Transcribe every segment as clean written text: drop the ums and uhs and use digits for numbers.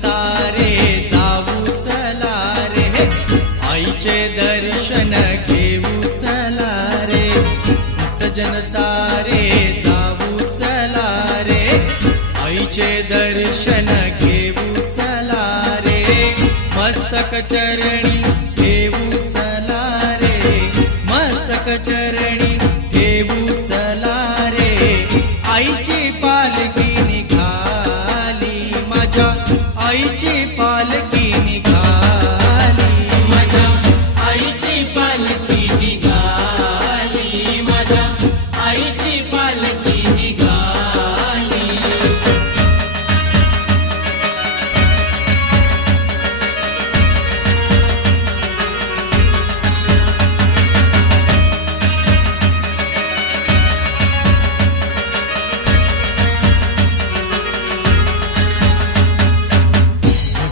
सारे जाऊ चला रे, आईचे दर्शन घेऊ चला रे, भक्तजन सारे जाऊ चला रे, आईचे दर्शन घेऊ चला रे, मस्तक चरणी ठेवू चला रे, मस्तक चरणी ठेवू चला रे, आईची पालखी निघाली, माझ्या आईची पालखी निघाली, माझ्या आईची पालखी निघाली, माझ्या आईची पालखी निघाली.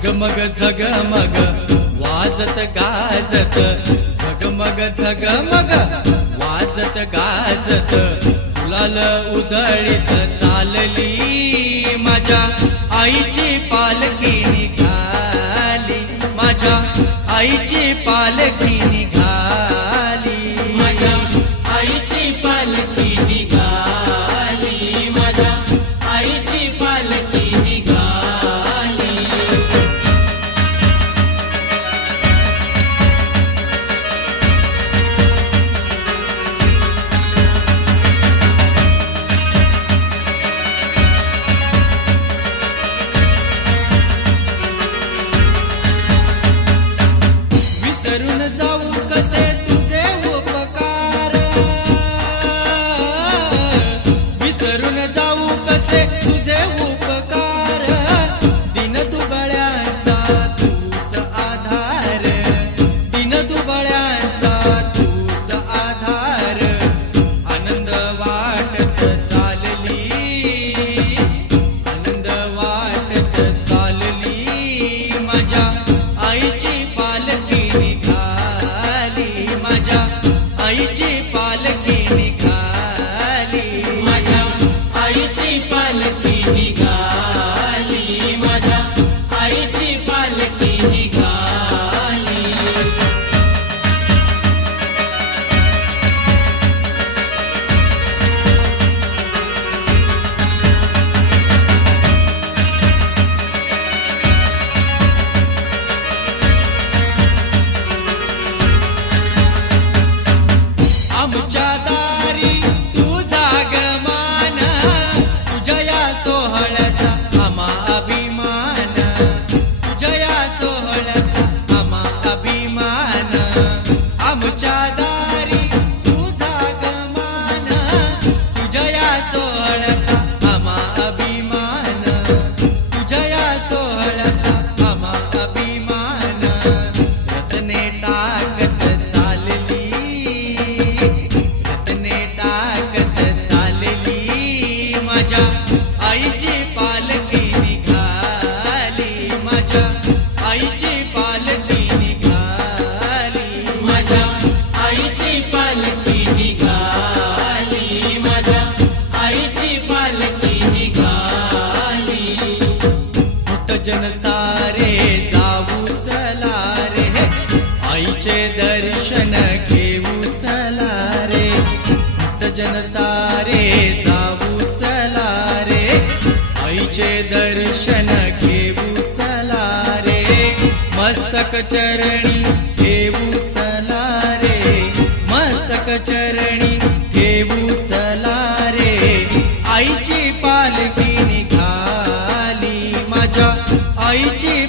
झगमग झगमग वाजत गाजत, झगमग झगमग वाजत गाजत, गुलाल उधळीत चालली, माझ्या आईची पालखी निघाली, माझ्या आईची पालखी निघाली, माझ्या आईची पालखी निघाली, माझ्या आईची पालखी निघाली. विसरून जाऊ कसे तुझे उपकार, विसरून जाऊ कसे तुझे उपकार, दिन दुबळ्यांचा तूच आधार, दिन दुबळ्यांचा तूच आधार, आनंद वाटत चालली, आनंद वाटत चालली, माझ्या आईची पालखी निघाली, माझ्या आईची पालखी निघाली, माझ्या आईची पालखी निघाली, माझ्या आईची पालखी निघाली. आमच्या दारी तुझा गमान, तुझ्या या सोहळ्याचा आम्हा अभिमान, तुझ्या या सोहळ्याचा आम्हा अभिमान, आमच्या दारी तुझा गमान, तुझ्या या सोहळ्याचा आम्हा अभिमान, तुझ्या या सोहळ्याचा आम्हा अभिमान, रत्ने टाकत चालली, रत्ने टाकत चालली, माझ्या आईची पालखी निघाली, माझ्या आईची पालखी निघाली, माझ्या आईची पालखी निघाली, माझ्या आईची पालखी निघाली. भक्तजन सारे जाऊ चला रे, आईचे दर्शन घेऊ चला रे, भक्तजन सारे जाऊ चला रे, आईचे दर्शन घेऊ चला रे, मस्तक चरणी ठेवू चला रे, मस्तक चरणी ठेवू चला रे, आईची पालखी निघाली, माझ्या आईची